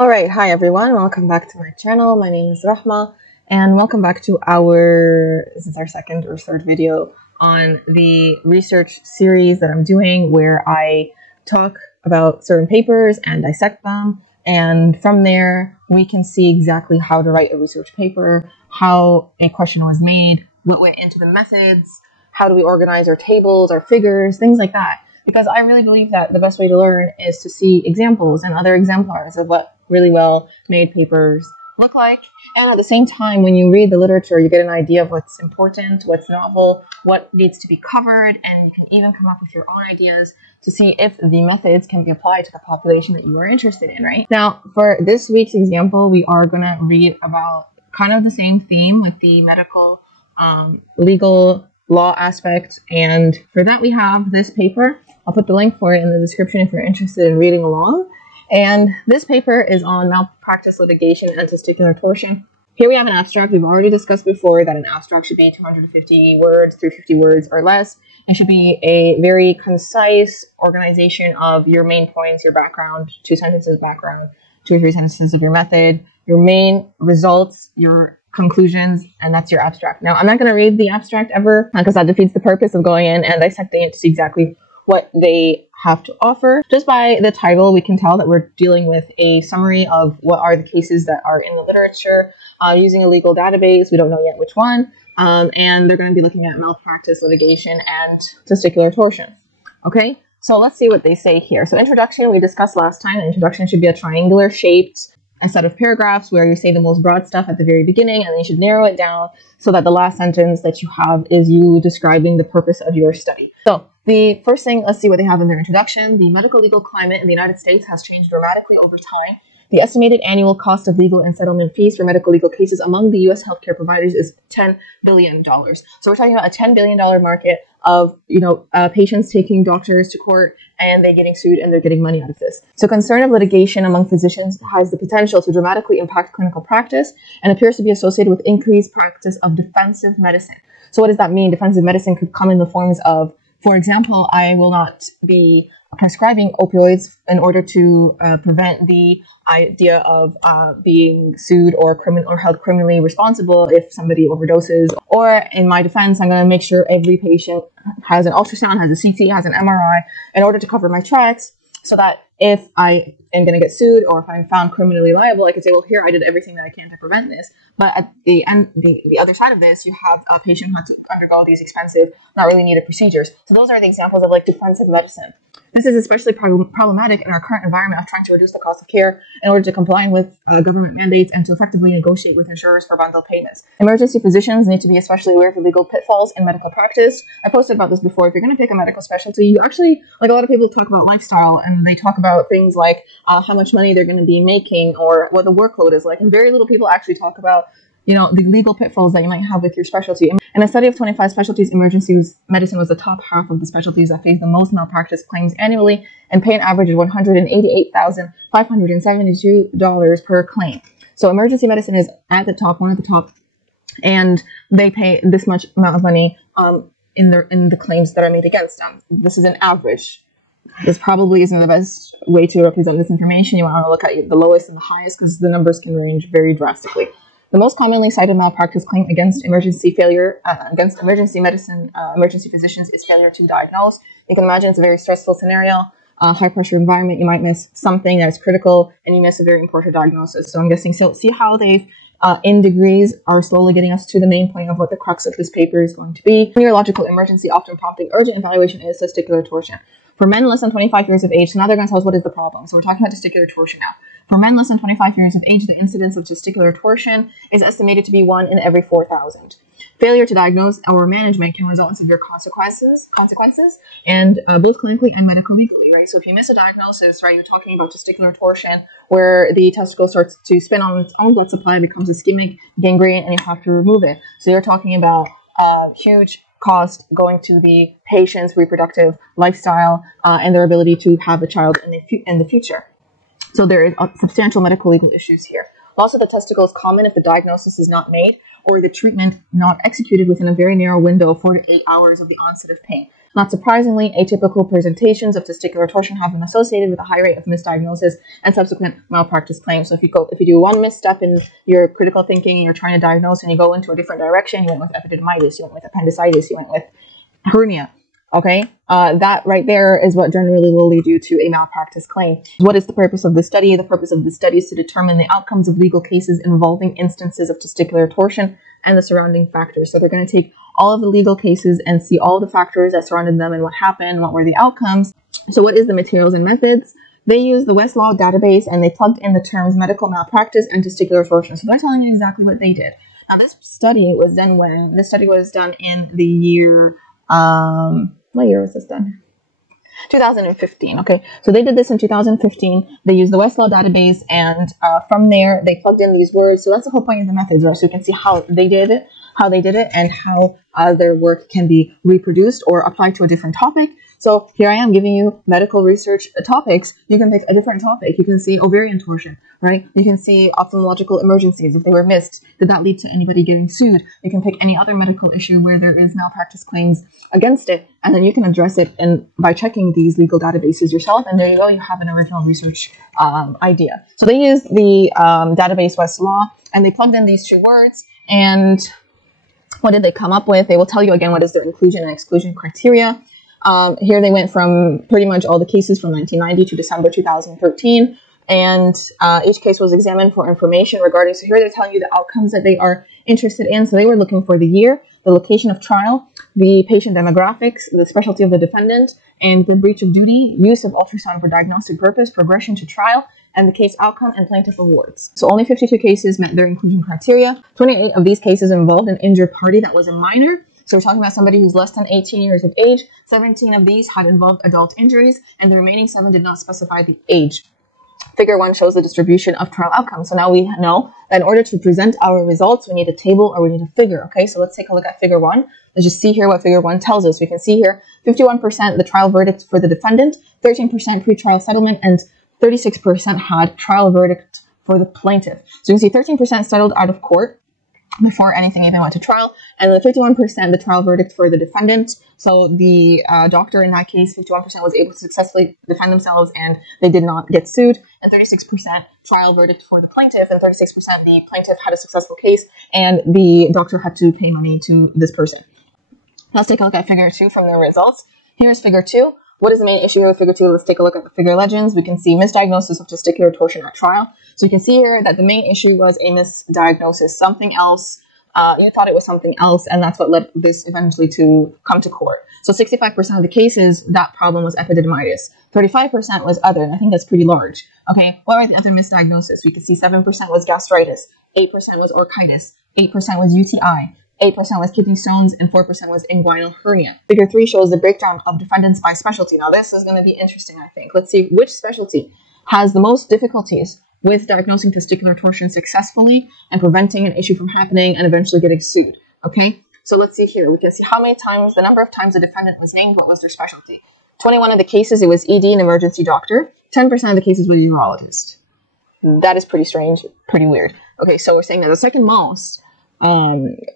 Alright, hi everyone, welcome back to my channel. My name is Rahma, and welcome back to this is our second or third video on the research series that I'm doing, where I talk about certain papers and dissect them, and from there we can see exactly how to write a research paper, how a question was made, what went into the methods, how do we organize our tables, our figures, things like that. Because I really believe that the best way to learn is to see examples and other exemplars of what really well made papers look like. And at the same time, when you read the literature, you get an idea of what's important, what's novel, what needs to be covered, and you can even come up with your own ideas to see if the methods can be applied to the population that you are interested in, right? Now, for this week's example, we are going to read about kind of the same theme with the medical, legal law aspect. And for that, we have this paper. I'll put the link for it in the description if you're interested in reading along. And this paper is on malpractice litigation and testicular torsion. Here we have an abstract. We've already discussed before that an abstract should be 250 words, 350 words or less. It should be a very concise organization of your main points, your background, 2 sentences background, 2 or 3 sentences of your method, your main results, your conclusions, and that's your abstract. Now, I'm not going to read the abstract ever because that defeats the purpose of going in and dissecting it to see exactly what they have to offer. Just by the title, we can tell that we're dealing with a summary of what are the cases that are in the literature, using a legal database. We don't know yet which one, and they're going to be looking at malpractice litigation and testicular torsion. Okay, so let's see what they say here. So introduction, we discussed last time. The introduction should be a triangular shaped a set of paragraphs where you say the most broad stuff at the very beginning, and then you should narrow it down so that the last sentence that you have is you describing the purpose of your study. So the first thing, let's see what they have in their introduction. The medical legal climate in the United States has changed dramatically over time. The estimated annual cost of legal and settlement fees for medical legal cases among the U.S. healthcare providers is $10 billion. So we're talking about a $10 billion market of, patients taking doctors to court and they getting sued and they're getting money out of this. So concern of litigation among physicians has the potential to dramatically impact clinical practice and appears to be associated with increased practice of defensive medicine. So what does that mean? Defensive medicine could come in the forms of, for example, I will not be prescribing opioids in order to prevent the idea of being sued or held criminally responsible if somebody overdoses. Or in my defense, I'm going to make sure every patient has an ultrasound, has a CT, has an MRI in order to cover my tracks, so that if I am going to get sued or if I'm found criminally liable, I can say, well, here, I did everything that I can to prevent this. But at the end, the other side of this, you have a patient who had to undergo these expensive, not really needed procedures. So those are the examples of defensive medicine. This is especially problematic in our current environment of trying to reduce the cost of care in order to comply with government mandates and to effectively negotiate with insurers for bundled payments. Emergency physicians need to be especially aware of the legal pitfalls in medical practice. I posted about this before. If you're going to pick a medical specialty, you actually, a lot of people talk about lifestyle and they talk about things like how much money they're going to be making or what the workload is like. And very little people actually talk about the legal pitfalls that you might have with your specialty. In a study of 25 specialties, emergency medicine was the top half of the specialties that face the most malpractice claims annually and pay an average of $188,572 per claim. So emergency medicine is at the top, one at the top, and they pay this much amount of money in the claims that are made against them. This is an average. This probably isn't the best way to represent this information. You want to look at the lowest and the highest because the numbers can range very drastically. The most commonly cited malpractice claim against emergency medicine, emergency physicians is failure to diagnose. You can imagine it's a very stressful scenario, high pressure environment. You might miss something that's critical and you miss a very important diagnosis. So I'm guessing, see how they've in degrees are slowly getting us to the main point of what the crux of this paper is going to be. Neurological emergency often prompting urgent evaluation is testicular torsion. For men less than 25 years of age, so now they're going to tell us what is the problem. So we're talking about testicular torsion now. For men less than 25 years of age, the incidence of testicular torsion is estimated to be 1 in every 4,000. Failure to diagnose or management can result in severe consequences, and both clinically and medico-legally, right? So if you miss a diagnosis, right, you're talking about testicular torsion, where the testicle starts to spin on its own blood supply, becomes ischemic gangrene, and you have to remove it. So you're talking about huge cost going to the patient's reproductive lifestyle and their ability to have a child in the future. So there is substantial medical legal issues here. Loss of the testicle is common if the diagnosis is not made or the treatment not executed within a very narrow window of 4 to 8 hours of the onset of pain. Not surprisingly, atypical presentations of testicular torsion have been associated with a high rate of misdiagnosis and subsequent malpractice claims. So if you do one misstep in your critical thinking and you're trying to diagnose and you go into a different direction, you went with epididymitis, you went with appendicitis, you went with hernia, okay? That right there is what generally will lead you to a malpractice claim. What is the purpose of the study? The purpose of the study is to determine the outcomes of legal cases involving instances of testicular torsion and the surrounding factors. So they're going to take all of the legal cases and see all the factors that surrounded them and what happened, what were the outcomes. So what is the materials and methods? They use the Westlaw database and they plugged in the terms medical malpractice and testicular torsion. So they're telling you exactly what they did. Now this study was done when? This study was done in the year, what year was this done? 2015. Okay, so they did this in 2015. They used the Westlaw database, and from there they plugged in these words. So that's the whole point of the methods, right? So you can see how they did it, and how their work can be reproduced or applied to a different topic. So here I am giving you medical research topics. You can pick a different topic. You can see ovarian torsion, right? You can see ophthalmological emergencies if they were missed. Did that lead to anybody getting sued? You can pick any other medical issue where there is malpractice claims against it, and then you can address it by checking these legal databases yourself, and there you go, you have an original research idea. So they used the database Westlaw, and they plugged in these two words, and what did they come up with? They will tell you again what is their inclusion and exclusion criteria. Here they went from pretty much all the cases from 1990 to December 2013, and each case was examined for information regarding, so here they're telling you the outcomes that they are interested in. So they were looking for the year, the location of trial, the patient demographics, the specialty of the defendant, and the breach of duty, use of ultrasound for diagnostic purpose, progression to trial, and the case outcome and plaintiff awards. So only 52 cases met their inclusion criteria. 28 of these cases involved an injured party that was a minor. So we're talking about somebody who's less than 18 years of age. 17 of these had involved adult injuries, and the remaining 7 did not specify the age. Figure 1 shows the distribution of trial outcomes. So now we know that in order to present our results, we need a table or we need a figure. Okay, so let's take a look at figure 1. Let's just see here what figure 1 tells us. We can see here 51% the trial verdict for the defendant, 13% pretrial settlement, and 36% had trial verdict for the plaintiff. So you can see 13% settled out of court before anything even went to trial, and then 51% the trial verdict for the defendant. So the doctor in that case, 51% was able to successfully defend themselves and they did not get sued, and 36% trial verdict for the plaintiff, and 36% the plaintiff had a successful case and the doctor had to pay money to this person. Let's take a look at figure 2 from the results. Here's figure 2. What is the main issue with figure 2? Let's take a look at the figure legends. We can see misdiagnosis of testicular torsion at trial. So you can see here that the main issue was a misdiagnosis, something else. You thought it was something else, and that's what led this eventually to come to court. So 65% of the cases, that problem was epididymitis. 35% was other, and I think that's pretty large. Okay, what were the other misdiagnoses? We could see 7% was gastritis, 8% was orchitis, 8% was UTI, 8% was kidney stones, and 4% was inguinal hernia. Figure 3 shows the breakdown of defendants by specialty. Now this is going to be interesting, I think. Let's see which specialty has the most difficulties with diagnosing testicular torsion successfully and preventing an issue from happening and eventually getting sued. Okay, so let's see here. We can see how many times, the number of times the defendant was named, what was their specialty. 21 of the cases, it was ED, an emergency doctor. 10% of the cases were urologist. That is pretty strange, pretty weird. Okay, so we're saying that the second most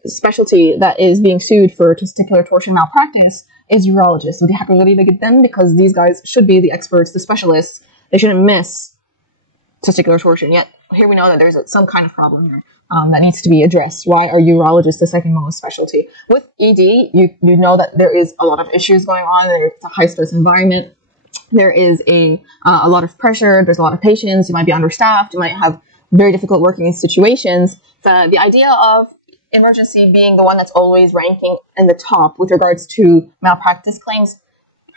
specialty that is being sued for testicular torsion malpractice is urologists. So they have to really look at them because these guys should be the experts, the specialists. They shouldn't miss testicular torsion. Yet here we know that there's some kind of problem here that needs to be addressed. Why are urologists the second most specialty? With ED, you know that there is a lot of issues going on. There's a high stress environment. There is a lot of pressure. There's a lot of patients. You might be understaffed. You might have very difficult working situations. The idea of emergency being the one that's always ranking in the top with regards to malpractice claims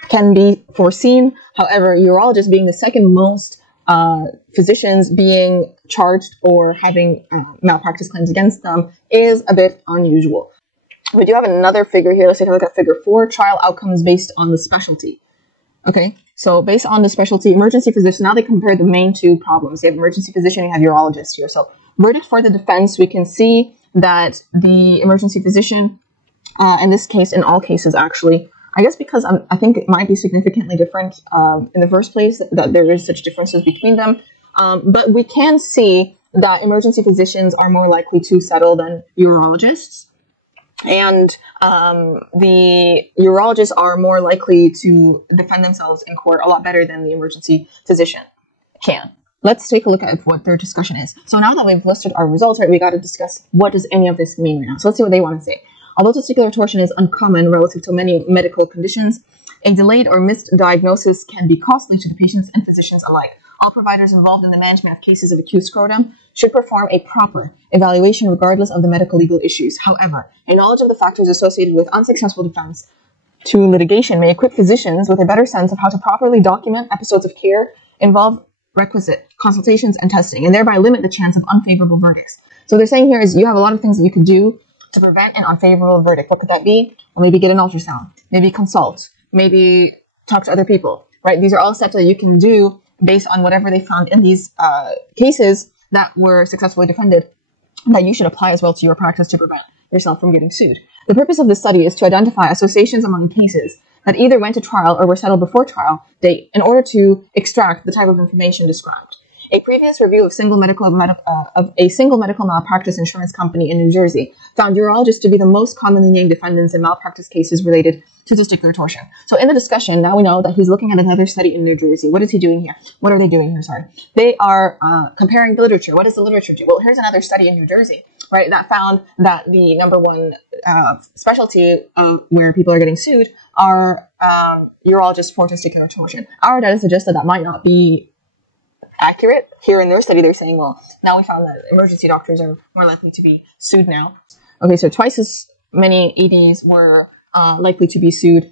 can be foreseen. However, urologists being the second most physicians being charged or having malpractice claims against them is a bit unusual. We do have another figure here. Let's take a look at figure 4, trial outcomes based on the specialty. Okay, so based on the specialty, emergency physician, now they compare the main two problems. You have emergency physician, you have urologist here. So verdict for the defense, we can see that the emergency physician, in this case, in all cases actually, I guess because I think it might be significantly different in the first place, that there is such differences between them. But we can see that emergency physicians are more likely to settle than urologists. And the urologists are more likely to defend themselves in court a lot better than the emergency physician can. Let's take a look at what their discussion is. So now that we've listed our results, right, we got to discuss what does any of this mean right now. So let's see what they want to say. Although testicular torsion is uncommon relative to many medical conditions, a delayed or missed diagnosis can be costly to the patients and physicians alike. All providers involved in the management of cases of acute scrotum should perform a proper evaluation regardless of the medical legal issues. However, a knowledge of the factors associated with unsuccessful defense to litigation may equip physicians with a better sense of how to properly document episodes of care, involve requisite consultations and testing, and thereby limit the chance of unfavorable verdicts. So what they're saying here is you have a lot of things that you could do to prevent an unfavorable verdict. What could that be? Well, maybe get an ultrasound, maybe consult, maybe talk to other people, right? These are all steps that you can do based on whatever they found in these cases that were successfully defended that you should apply as well to your practice to prevent yourself from getting sued. The purpose of this study is to identify associations among cases that either went to trial or were settled before trial date in order to extract the type of information described. A previous review of a single medical malpractice insurance company in New Jersey found urologists to be the most commonly named defendants in malpractice cases related to testicular torsion. So in the discussion, now we know that he's looking at another study in New Jersey. What is he doing here? What are they doing here? Sorry. They are comparing the literature. What does the literature do? Well, here's another study in New Jersey, right, that found that the number one specialty where people are getting sued are urologists for testicular torsion. Our data suggests that that might not be accurate. Here in their study, they're saying, well, now we found that emergency doctors are more likely to be sued now. Okay, so twice as many EDs were likely to be sued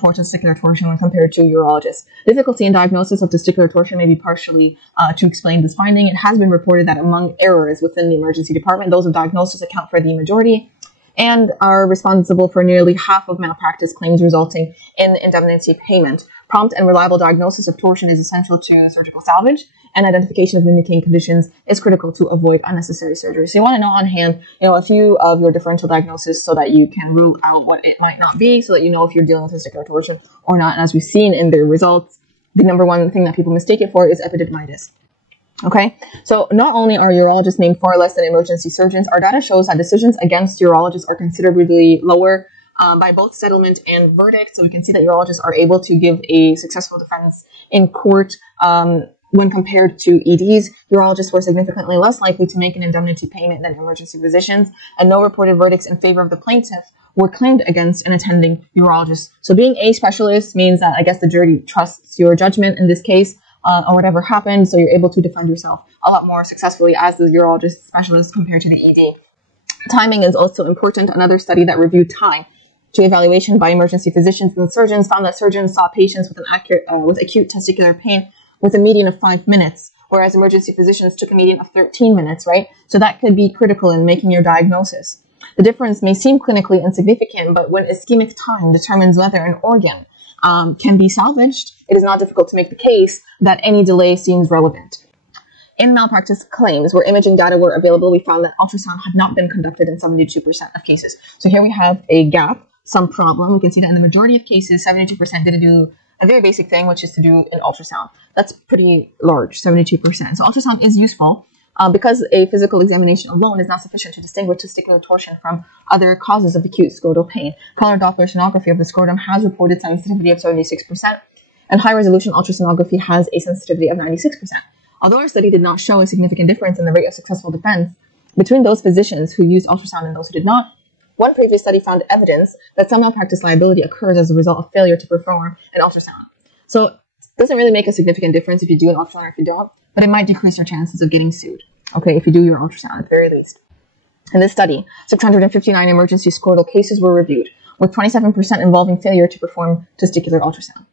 for testicular torsion when compared to urologists. Difficulty in diagnosis of testicular torsion may be partially to explain this finding. It has been reported that among errors within the emergency department, those of diagnosis account for the majority and are responsible for nearly half of malpractice claims resulting in indemnity payment. Prompt and reliable diagnosis of torsion is essential to surgical salvage, and identification of mimicking conditions is critical to avoid unnecessary surgery. So you want to know on hand, a few of your differential diagnoses so that you can rule out what it might not be, so that you know if you're dealing with testicular torsion or not. And as we've seen in their results, the number one thing that people mistake it for is epididymitis. Okay, so not only are urologists named far less than emergency surgeons, our data shows that decisions against urologists are considerably lower by both settlement and verdict. So we can see that urologists are able to give a successful defense in court when compared to EDs. Urologists were significantly less likely to make an indemnity payment than emergency physicians, and no reported verdicts in favor of the plaintiff were claimed against an attending urologist. So being a specialist means that, I guess, the jury trusts your judgment in this case, or whatever happened, so you're able to defend yourself a lot more successfully as the urologist specialist compared to the ED. Timing is also important. Another study that reviewed time to evaluation by emergency physicians and surgeons found that surgeons saw patients with acute testicular pain with a median of 5 minutes, whereas emergency physicians took a median of 13 minutes, right? So that could be critical in making your diagnosis. The difference may seem clinically insignificant, but when ischemic time determines whether an organ can be salvaged, it is not difficult to make the case that any delay seems relevant. In malpractice claims where imaging data were available, we found that ultrasound had not been conducted in 72% of cases. So here we have a gap, some problem. We can see that in the majority of cases, 72% didn't do a very basic thing, which is to do an ultrasound. That's pretty large, 72%. So ultrasound is useful because a physical examination alone is not sufficient to distinguish testicular torsion from other causes of acute scrotal pain. Color Doppler sonography of the scrotum has reported sensitivity of 76%, and high-resolution ultrasonography has a sensitivity of 96%. Although our study did not show a significant difference in the rate of successful defense between those physicians who used ultrasound and those who did not, one previous study found evidence that some malpractice liability occurs as a result of failure to perform an ultrasound. So it doesn't really make a significant difference if you do an ultrasound or if you don't, but it might decrease your chances of getting sued, okay, if you do your ultrasound at the very least. In this study, 659 emergency scrotal cases were reviewed, with 27% involving failure to perform testicular ultrasound.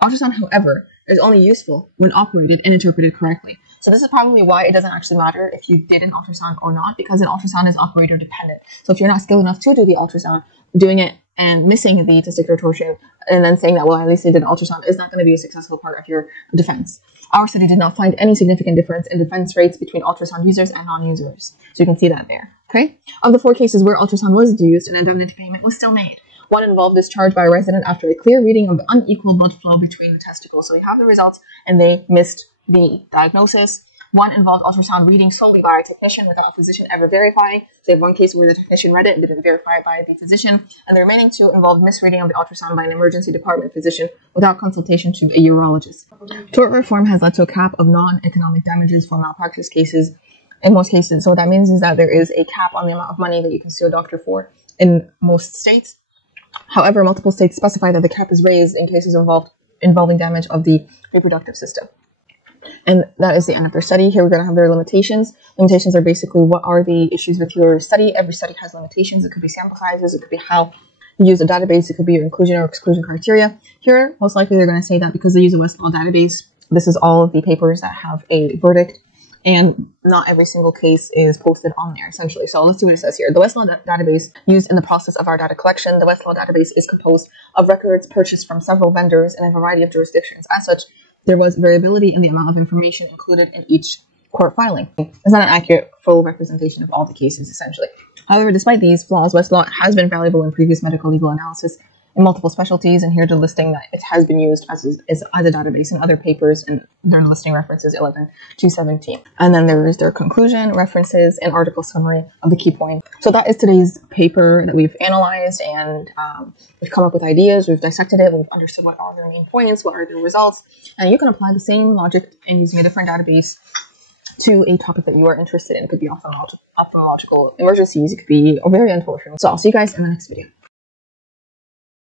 Ultrasound, however, is only useful when operated and interpreted correctly. So this is probably why it doesn't actually matter if you did an ultrasound or not, because an ultrasound is operator dependent. So if you're not skilled enough to do the ultrasound, doing it and missing the testicular torsion and then saying that, well, at least they did an ultrasound is not going to be a successful part of your defense. Our study did not find any significant difference in defense rates between ultrasound users and non-users. So you can see that there. Okay. Of the 4 cases where ultrasound was used, an indemnity payment was still made. One involved discharge by a resident after a clear reading of unequal blood flow between the testicles. So we have the results and they missed the diagnosis. One involved ultrasound reading solely by a technician without a physician ever verifying. So they have one case where the technician read it and didn't verify it by the physician. And the remaining 2 involved misreading of the ultrasound by an emergency department physician without consultation to a urologist. Tort reform has led to a cap of non-economic damages for malpractice cases in most cases. So what that means is that there is a cap on the amount of money that you can sue a doctor for in most states. However, multiple states specify that the cap is raised in cases involving damage of the reproductive system. And that is the end of their study. Here we're going to have their limitations. Limitations are basically what are the issues with your study. Every study has limitations. It could be sample sizes. It could be how you use a database. It could be your inclusion or exclusion criteria. Here, most likely they're going to say that because they use a Westlaw database, this is all of the papers that have a verdict, and not every single case is posted on there, essentially. So let's see what it says here. The Westlaw database used in the process of our data collection. The Westlaw database is composed of records purchased from several vendors in a variety of jurisdictions. As such, there was variability in the amount of information included in each court filing. It's not an accurate, full representation of all the cases, essentially. However, despite these flaws, Westlaw has been valuable in previous medical legal analysis in multiple specialties, and here they're listing that it has been used as a database in other papers, and they're listing references 11 to 17. And then there is their conclusion, references, and article summary of the key points. So that is today's paper that we've analyzed, and we've come up with ideas, we've dissected it, we've understood what are their main points, what are their results, and you can apply the same logic in using a different database to a topic that you are interested in. It could be ophthalmological emergencies, it could be ovarian torsion. So I'll see you guys in the next video.